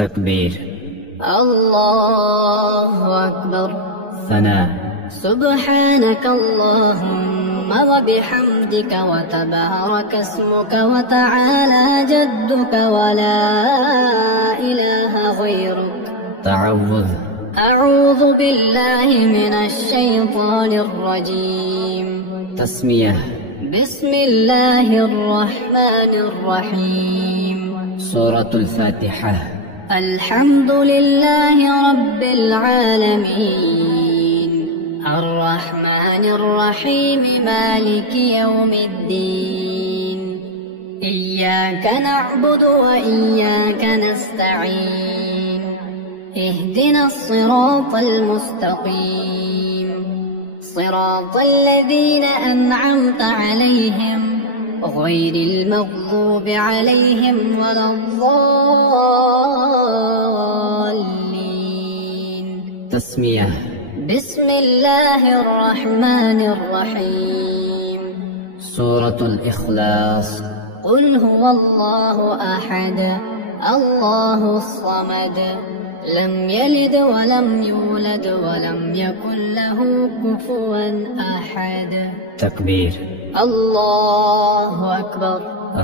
تكبير. الله أكبر. ثناء. سبحانك اللهم وبحمدك وتبارك اسمك وتعالى جدك ولا إله غيرك. تعوذ. أعوذ بالله من الشيطان الرجيم. تسمية. بسم الله الرحمن الرحيم. سورة الفاتحة. الحمد لله رب العالمين الرحمن الرحيم مالك يوم الدين إياك نعبد وإياك نستعين اهدنا الصراط المستقيم صراط الذين أنعمت عليهم غير المغضوب عليهم ولا الضالين. تسمية. بسم الله الرحمن الرحيم. سورة الإخلاص. قل هو الله أحد الله الصمد لم يلد ولم يولد ولم يكن له كفوا أحد. تكبير. الله أكبر.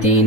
3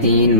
3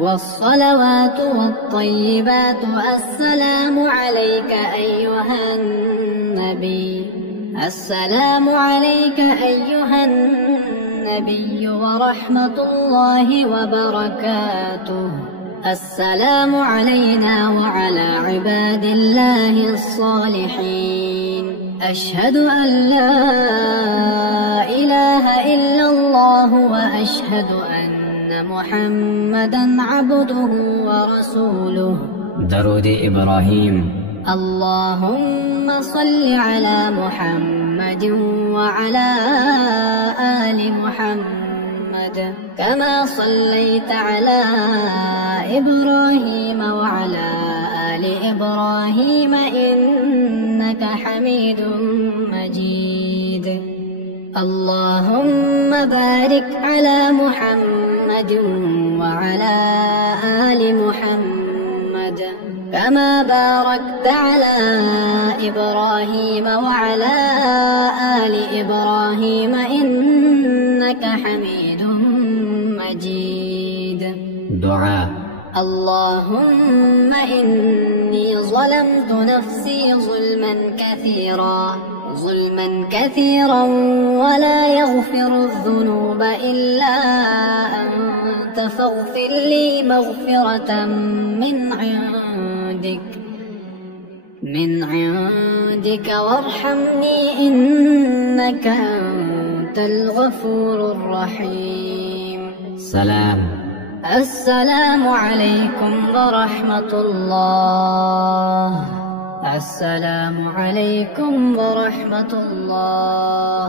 والصلوات والطيبات السلام عليك أيها النبي السلام عليك أيها النبي ورحمة الله وبركاته. السلام علينا وعلى عباد الله الصالحين. أشهد أن لا إله إلا الله وأشهد أن محمدا عبده ورسوله. درود إبراهيم. اللهم صل على محمد وعلى آل محمد كما صليت على إبراهيم وعلى آل إبراهيم إنك حميد مجيد. اللهم بارك على محمد وعلى آل محمد كما باركت على إبراهيم وعلى آل إبراهيم إنك حميد مجيد. دعاء. اللهم إني ظلمت نفسي ظلما كثيرا ولا يغفر الذنوب إلا أنت فاغفر لي مغفرة من عندك وارحمني إنك أنت الغفور الرحيم. سلام. السلام عليكم ورحمة الله. السلام عليكم ورحمة الله.